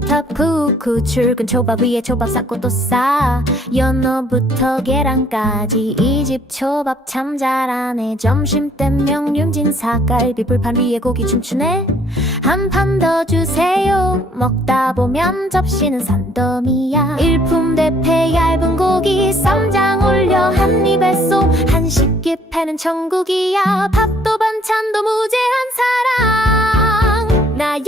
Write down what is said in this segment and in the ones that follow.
탑 쿠쿠 출근 초밥 위에 초밥 쌓고 또 싸. 연어부터 계란까지 이 집 초밥 참 잘하네. 점심때 명륜진 사갈비 불판 위에 고기 춤추네. 한 판 더 주세요. 먹다 보면 접시는 산더미야. 일품 대패 얇은 고기 쌈장 올려 한 입에 쏙 한식 뷔페는 천국이야. 밥도 반찬도 무제한 사랑. 나영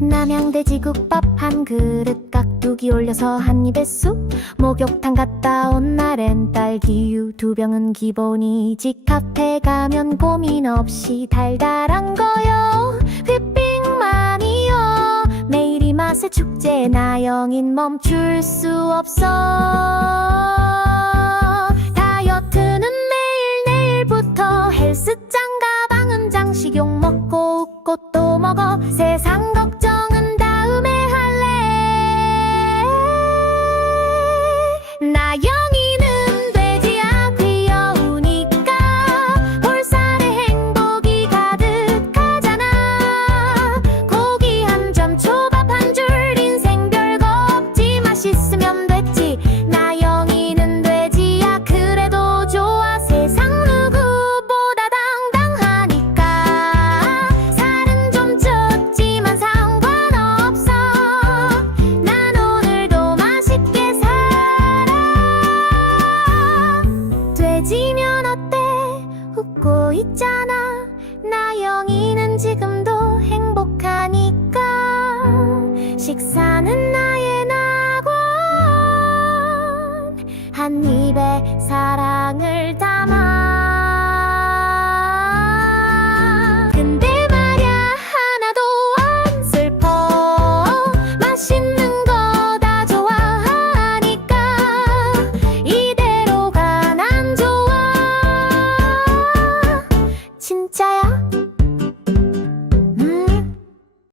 남양돼지국밥 한 그릇 깍두기 올려서 한 입에 쑥. 목욕탕 갔다 온 날엔 딸기유 두 병은 기본이지 카페 가면 고민 없이 달달한 거요. 휘핑만이요. 매일 이 맛의 축제 나영인 멈출 수 없어. 다이어트는 매일 내일부터 헬스장 가방은 장식용 먹고 웃고 또 먹어. 세상 있잖아. 나 영이는 지금도 행복하니까 식사는 나의 낙원. 한 입에 사랑을 담아